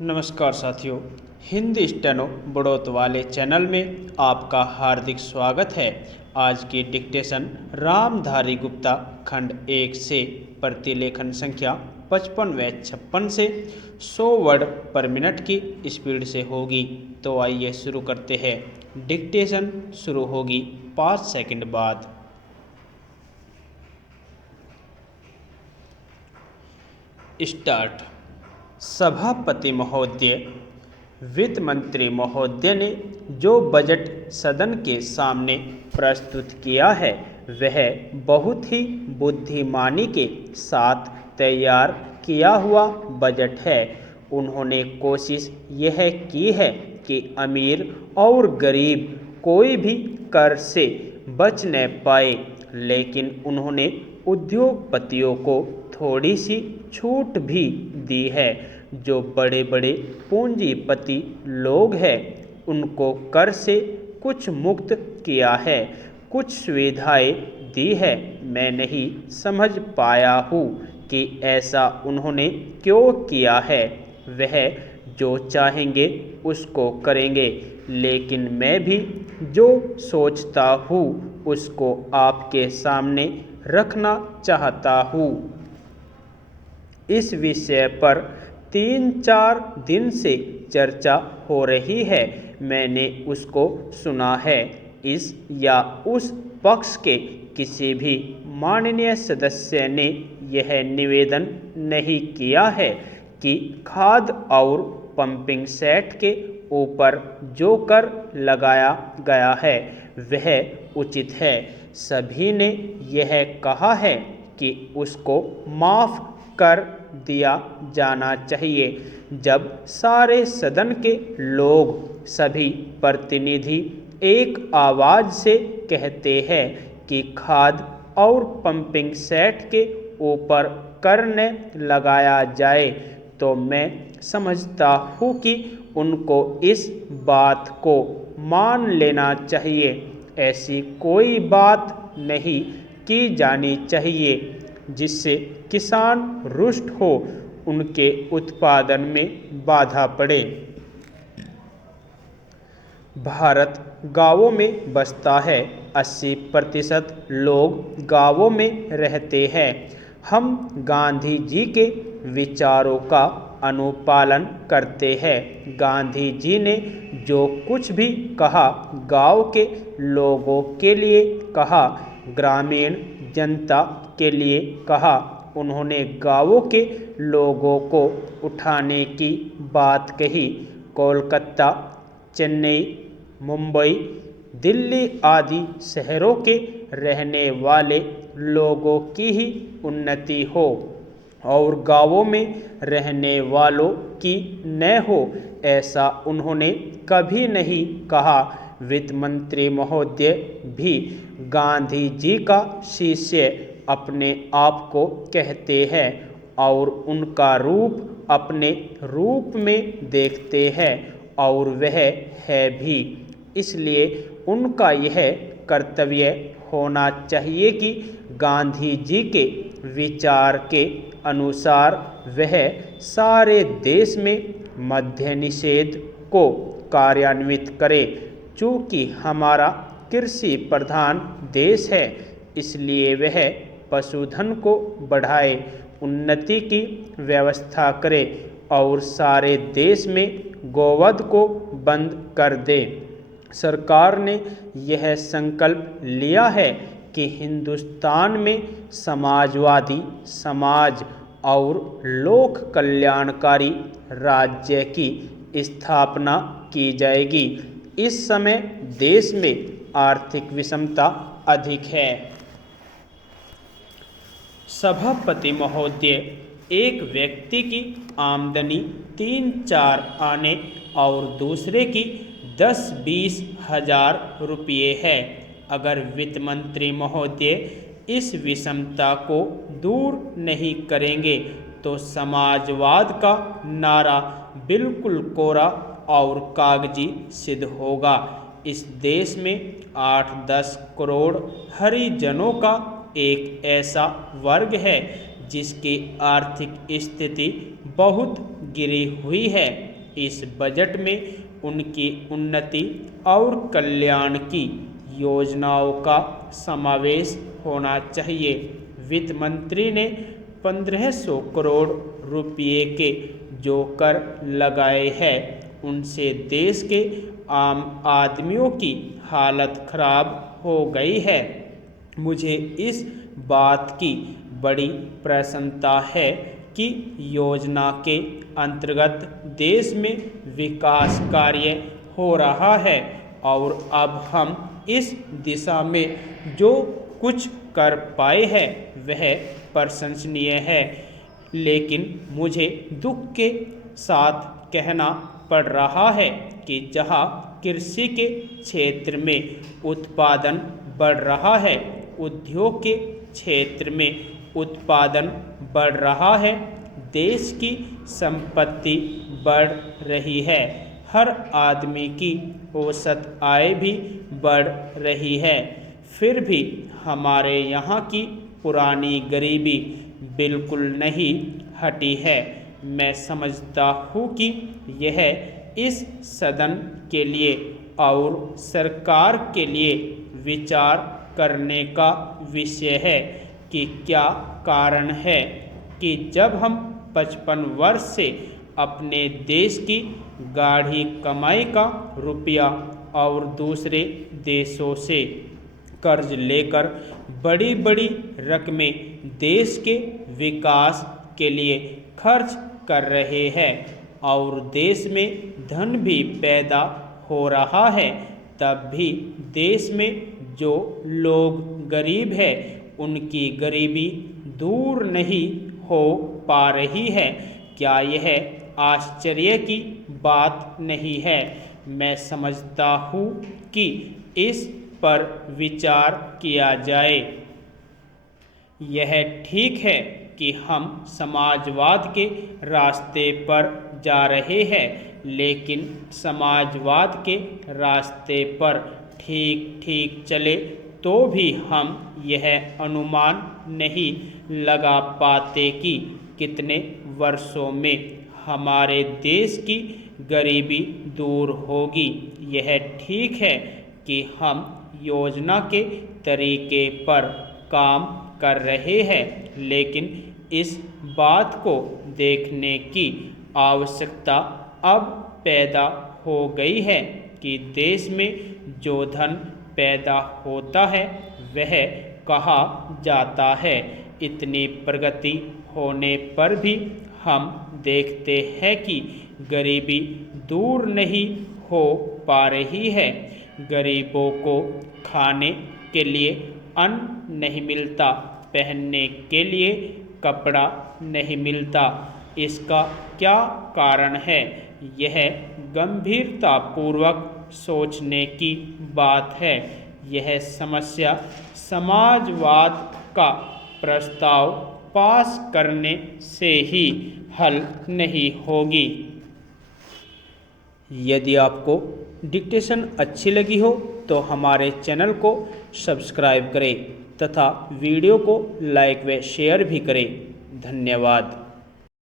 नमस्कार साथियों, हिंदी स्टेनो बढ़ोत वाले चैनल में आपका हार्दिक स्वागत है। आज की डिक्टेशन रामधारी गुप्ता खंड 1 से प्रतिलेखन संख्या 55 व 56 से 100 वर्ड पर मिनट की स्पीड से होगी। तो आइए शुरू करते हैं। डिक्टेशन शुरू होगी 5 सेकंड बाद। स्टार्ट। सभापति महोदय, वित्त मंत्री महोदय ने जो बजट सदन के सामने प्रस्तुत किया है वह बहुत ही बुद्धिमानी के साथ तैयार किया हुआ बजट है। उन्होंने कोशिश यह की है कि अमीर और गरीब कोई भी कर से बच न पाए, लेकिन उन्होंने उद्योगपतियों को थोड़ी सी छूट भी दी है। जो बड़े बड़े पूंजीपति लोग हैं उनको कर से कुछ मुक्त किया है, कुछ सुविधाएं दी है। मैं नहीं समझ पाया हूँ कि ऐसा उन्होंने क्यों किया है। वह जो चाहेंगे उसको करेंगे, लेकिन मैं भी जो सोचता हूँ उसको आपके सामने रखना चाहता हूँ। इस विषय पर 3-4 दिन से चर्चा हो रही है। मैंने उसको सुना है। इस या उस पक्ष के किसी भी माननीय सदस्य ने यह निवेदन नहीं किया है कि खाद और पंपिंग सेट के ऊपर जो कर लगाया गया है वह उचित है। सभी ने यह कहा है कि उसको माफ़ कर दिया जाना चाहिए। जब सारे सदन के लोग, सभी प्रतिनिधि एक आवाज़ से कहते हैं कि खाद और पंपिंग सेट के ऊपर कर न लगाया जाए, तो मैं समझता हूँ कि उनको इस बात को मान लेना चाहिए। ऐसी कोई बात नहीं की जानी चाहिए जिससे किसान रुष्ट हो, उनके उत्पादन में बाधा पड़े। भारत गांवों में बसता है। 80% लोग गांवों में रहते हैं। हम गांधी जी के विचारों का अनुपालन करते हैं। गांधी जी ने जो कुछ भी कहा गांव के लोगों के लिए कहा, ग्रामीण जनता के लिए कहा। उन्होंने गांवों के लोगों को उठाने की बात कही। कोलकाता, चेन्नई, मुंबई, दिल्ली आदि शहरों के रहने वाले लोगों की ही उन्नति हो और गांवों में रहने वालों की न हो, ऐसा उन्होंने कभी नहीं कहा। वित्त मंत्री महोदय भी गांधी जी का शिष्य अपने आप को कहते हैं और उनका रूप अपने रूप में देखते हैं, और वह है भी। इसलिए उनका यह कर्तव्य होना चाहिए कि गांधी जी के विचार के अनुसार वह सारे देश में मद्य निषेध को कार्यान्वित करे। चूँकि हमारा कृषि प्रधान देश है, इसलिए वह पशुधन को बढ़ाए, उन्नति की व्यवस्था करे और सारे देश में गोवध को बंद कर दे। सरकार ने यह संकल्प लिया है कि हिंदुस्तान में समाजवादी समाज और लोक कल्याणकारी राज्य की स्थापना की जाएगी। इस समय देश में आर्थिक विषमता अधिक है। सभापति महोदय, एक व्यक्ति की आमदनी 3-4 आने और दूसरे की 10-20 हजार रुपये है। अगर वित्त मंत्री महोदय इस विषमता को दूर नहीं करेंगे तो समाजवाद का नारा बिल्कुल कोरा और कागजी सिद्ध होगा। इस देश में 8-10 करोड़ हरिजनों का एक ऐसा वर्ग है जिसकी आर्थिक स्थिति बहुत गिरी हुई है। इस बजट में उनकी उन्नति और कल्याण की योजनाओं का समावेश होना चाहिए। वित्त मंत्री ने 1500 करोड़ रुपये के जो कर लगाए हैं उनसे देश के आम आदमियों की हालत खराब हो गई है। मुझे इस बात की बड़ी प्रसन्नता है कि योजना के अंतर्गत देश में विकास कार्य हो रहा है और अब हम इस दिशा में जो कुछ कर पाए हैं वह प्रशंसनीय है। लेकिन मुझे दुख के साथ कहना पड़ रहा है कि जहां कृषि के क्षेत्र में उत्पादन बढ़ रहा है, उद्योग के क्षेत्र में उत्पादन बढ़ रहा है, देश की संपत्ति बढ़ रही है, हर आदमी की औसत आय भी बढ़ रही है, फिर भी हमारे यहाँ की पुरानी गरीबी बिल्कुल नहीं हटी है। मैं समझता हूँ कि यह इस सदन के लिए और सरकार के लिए विचार करने का विषय है कि क्या कारण है कि जब हम 55 वर्ष से अपने देश की गाढ़ी कमाई का रुपया और दूसरे देशों से कर्ज लेकर बड़ी बड़ी रकमें देश के विकास के लिए खर्च कर रहे हैं और देश में धन भी पैदा हो रहा है, तब भी देश में जो लोग गरीब हैं उनकी गरीबी दूर नहीं हो पा रही है। क्या यह आश्चर्य की बात नहीं है? मैं समझता हूँ कि इस पर विचार किया जाए। यह ठीक है कि हम समाजवाद के रास्ते पर जा रहे हैं, लेकिन समाजवाद के रास्ते पर ठीक ठीक चले तो भी हम यह अनुमान नहीं लगा पाते कि कितने वर्षों में हमारे देश की गरीबी दूर होगी। यह ठीक है कि हम योजना के तरीके पर काम कर रहे हैं, लेकिन इस बात को देखने की आवश्यकता अब पैदा हो गई है कि देश में जो धन पैदा होता है वह कहाँ जाता है। इतनी प्रगति होने पर भी हम देखते हैं कि गरीबी दूर नहीं हो पा रही है। गरीबों को खाने के लिए अन्न नहीं मिलता, पहनने के लिए कपड़ा नहीं मिलता। इसका क्या कारण है? यह गंभीरतापूर्वक सोचने की बात है। यह समस्या समाजवाद का प्रस्ताव पास करने से ही हल नहीं होगी। यदि आपको डिक्टेशन अच्छी लगी हो तो हमारे चैनल को सब्सक्राइब करें तथा वीडियो को लाइक व शेयर भी करें। धन्यवाद।